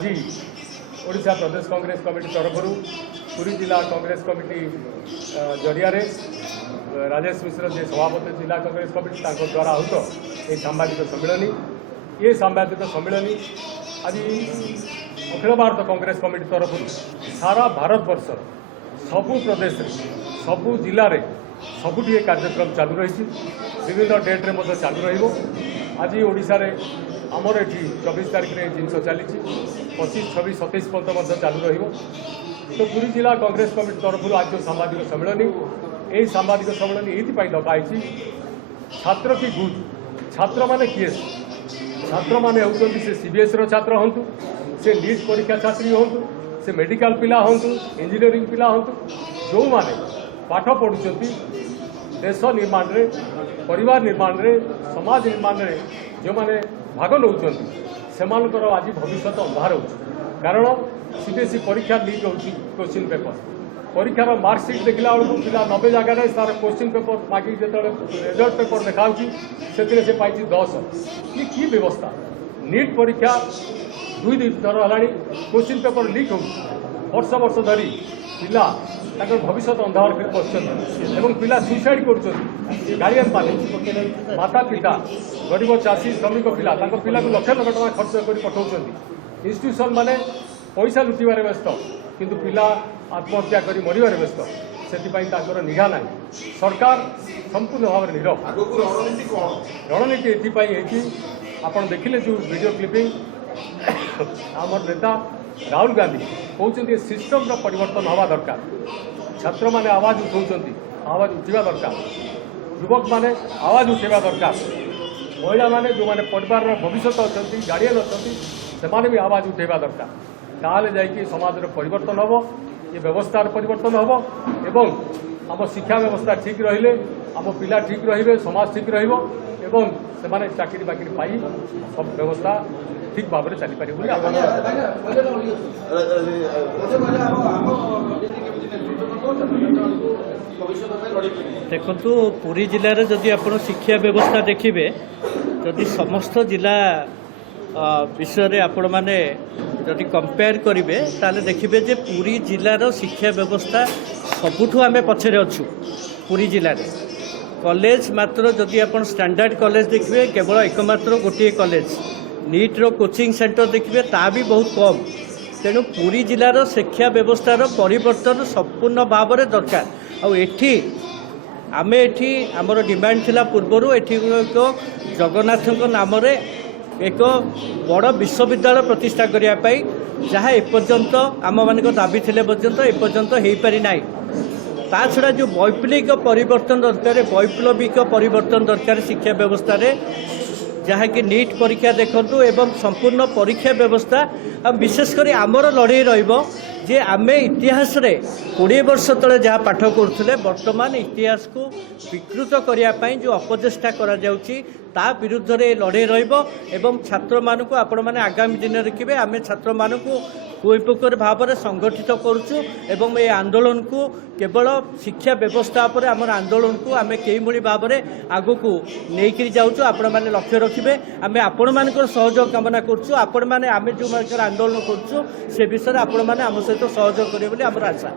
ओडिशा प्रदेश Congress committee तरफ पुरी जिला Congress committee जरिया राजेश मिश्र जे सभापति जिला कांग्रेस कमिटी द्वारा आहुत ये सांबादिक सम्मिलनी ये सांबादिक सम्मिलनी आज अखिल भारत कांग्रेस कमिटी तरफ सारा भारत वर्ष सबु प्रदेश सबु जिले में सबुठी कार्यक्रम चालू रही विभिन्न डेट्रे चालू रज ओडिशा आमर ये 24 तारीख में जिनस चली 25, 26, 27 पर्यंत चालू तो पुरी जिला कांग्रेस कमिटी तरफ आज सांबादिक सम्मिलनी यही सांबादिक सम्मिलनी ये डकाई छात्र की गुज छात्र माने किए छात्र माने होती से सीबीएस छात्र हूँ से नीट परीक्षा छात्री हूँ से मेडिकल पिला हूँ इंजीनियरिंग पिला हूँ जो माने पाठ पढ़ुंट देश निर्माण रे परिवार निर्माण रे समाज निर्माण रे जो माने भाग नौ से आज भविष्य अंधार हो कारण सीबीएसई परीक्षा लीक हो क्वेश्चन पेपर परीक्षार मार्कशीट देखला बेलू पिला 90 जगह तार क्वेश्चन पेपर मागिक जो रिजल्ट पेपर देखा से पाई 10 ये की व्यवस्था नीट परीक्षा 2 थर है क्वेश्चन पेपर लीक हो वर्ष वर्ष धरी पिला भविष्य अंधार फिर कर पिला सुइसाइड कर गार्डियन माने माता पिता गरीब चाषी श्रमिक पिला पिला को लक्ष लक्ष टका खर्च कर पठाऊँ इंस्टीट्यूशन माने पैसा लुटिबार व्यस्त किंतु पिला आत्महत्या कर मरबार व्यस्त से निघा ना सरकार संपूर्ण भाव में नीरव रणनीति ये आप देखिले जो वीडियो क्लिपिंग आमर नेता राहुल गांधी कहते सिस्टम परिवर्तन हवा दरकार छात्र माने आवाज उठाउछंती आवाज उठा दरकार युवक माने आवाज उठा दरकार महिला माने जो माने परिवार भविष्य अच्छा गार्डियन अच्छा से भी आवाज उठा दरकार ताले जाइए समाज परिवर्तन हम ये व्यवस्थार परिवर्तन हम एवं आम शिक्षा व्यवस्था ठीक रहिले आम पिला ठीक रहिबे समाज ठीक रहिबो एवं से चाकरी बाकरी पाई सब व्यवस्था ठीक भाव में चली पारे देखु पुरी जिले जदि आप शिक्षा व्यवस्था देखिए जदि समस्त जिला विषय आपण मैंने जदि कंपेयर करेंगे ताले देखिए जे पुरी जिलार शिक्षा व्यवस्था सबुठू आम पछरे अच्छु पुरी जिले में कॉलेज मात्र जदि आप स्टैंडर्ड कॉलेज देखिए केवल एकमात्र गोटे कॉलेज नीट्र कोचिंग सेंटर देखिए ता भी बहुत कम तेणु पुरी जिलार शिक्षा व्यवस्थार परिवर्तन संपूर्ण भाव में दरकार आठी आम एठी आमर डिमांड थिला पूर्वर एठी एक जगन्नाथ नाम एक बड़ विश्वविद्यालय प्रतिष्ठा करने जहाँ एपर्यंत आम मान दाबी थे पर्यंत एपर्यंत हो पारि ना ता छड़ा जो वैप्लविक परिवर्तन दरकार वैप्लविक परिवर्तन दरकार शिक्षा व्यवस्था रे जहाँ कि नीट परीक्षा देखु एवं संपूर्ण परीक्षा व्यवस्था विशेषकर आमर लड़ाई जे आमे इतिहास रे 20 वर्ष तले जहाँ पाठ करुले वर्तमान इतिहास को विकृत करने जो अपचेष्टा करा जाउची ता विरुद्ध रे लड़ाई रहिबो एवं छात्र मानक आपण माने आगामी दिन देखिए आम छात्र मानक कोई प्रकार भाव में संगठित करुचु एवं ये आंदोलन को केवल शिक्षा व्यवस्था पर आम आंदोलन को आम कई भाव में आगु को लेकिन जाऊँ आपण मैंने लक्ष्य रखिए आम आपण मान सहयोग कामना करुचु आपण मैंने आम जो आंदोलन करुचु से विषय आपण मैंने आम सहित सहयोग करेंगे आम आशा।